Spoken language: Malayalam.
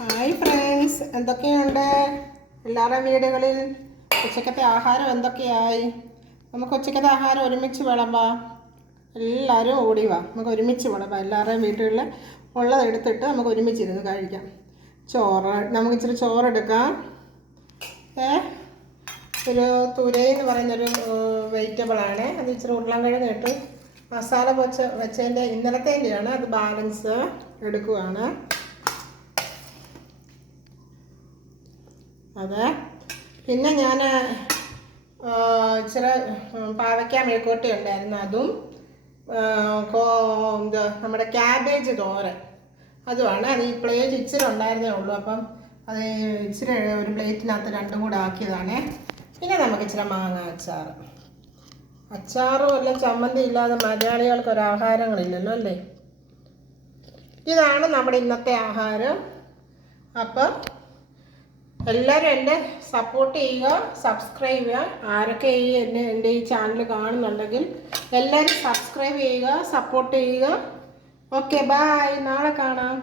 ഹായ് ഫ്രണ്ട്സ്, എന്തൊക്കെയുണ്ട് എല്ലാവരുടെ വീടുകളിൽ ഉച്ചക്കത്തെ ആഹാരം എന്തൊക്കെയായി? നമുക്ക് ഉച്ചക്കത്തെ ആഹാരം ഒരുമിച്ച് വിളമ്പാം. എല്ലാവരും ഓടി വാ, നമുക്ക് ഒരുമിച്ച് വിളമ്പാം. എല്ലാവരുടെയും വീട്ടുകളിൽ ഉള്ളത് എടുത്തിട്ട് നമുക്ക് ഒരുമിച്ചിരുന്ന് കഴിക്കാം. നമുക്ക് ഇച്ചിരി ചോറെടുക്കാം. ഒരു തുരൈ എന്ന് പറയുന്നൊരു വെജിറ്റബിളാണ്. അത് ഇച്ചിരി ഉരുളൻകിഴങ്ങ് ഇട്ട് മസാല വെച്ചതിൻ്റെ ഇന്നലത്തേൻ്റെയാണ്. അത് ബാലൻസ് എടുക്കുവാണ്. അതെ, പിന്നെ ഞാൻ ഇച്ചിരി പാവയ്ക്ക മെഴുക്കുവരട്ടി ഉണ്ടായിരുന്നു. അതും നമ്മുടെ ക്യാബേജ് തോരൻ അതുമാണ്. അത് ഈ പ്ലേറ്റ് ഇച്ചിരി ഉണ്ടായിരുന്നേ ഉള്ളൂ. അപ്പം അത് ഇച്ചിരി ഒരു പ്ലേറ്റിനകത്ത് രണ്ടും കൂടെ ആക്കിയതാണ്. പിന്നെ നമുക്ക് ഇച്ചിരി മാങ്ങ അച്ചാറും എല്ലാം ചമ്മന്തി ഇല്ലാതെ മലയാളികൾക്ക് ഒരാഹാരങ്ങളില്ലല്ലോ അല്ലേ. ഇതാണ് നമ്മുടെ ഇന്നത്തെ ആഹാരം. അപ്പം എല്ലാവരും എന്നെ സപ്പോർട്ട് ചെയ്യുക, സബ്സ്ക്രൈബ് ചെയ്യുക. ആരൊക്കെ എൻ്റെ ഈ ചാനൽ കാണുന്നുണ്ടെങ്കിൽ എല്ലാവരും സബ്സ്ക്രൈബ് ചെയ്യുക, സപ്പോർട്ട് ചെയ്യുക. ഓക്കെ, ബൈ, നാളെ കാണാം.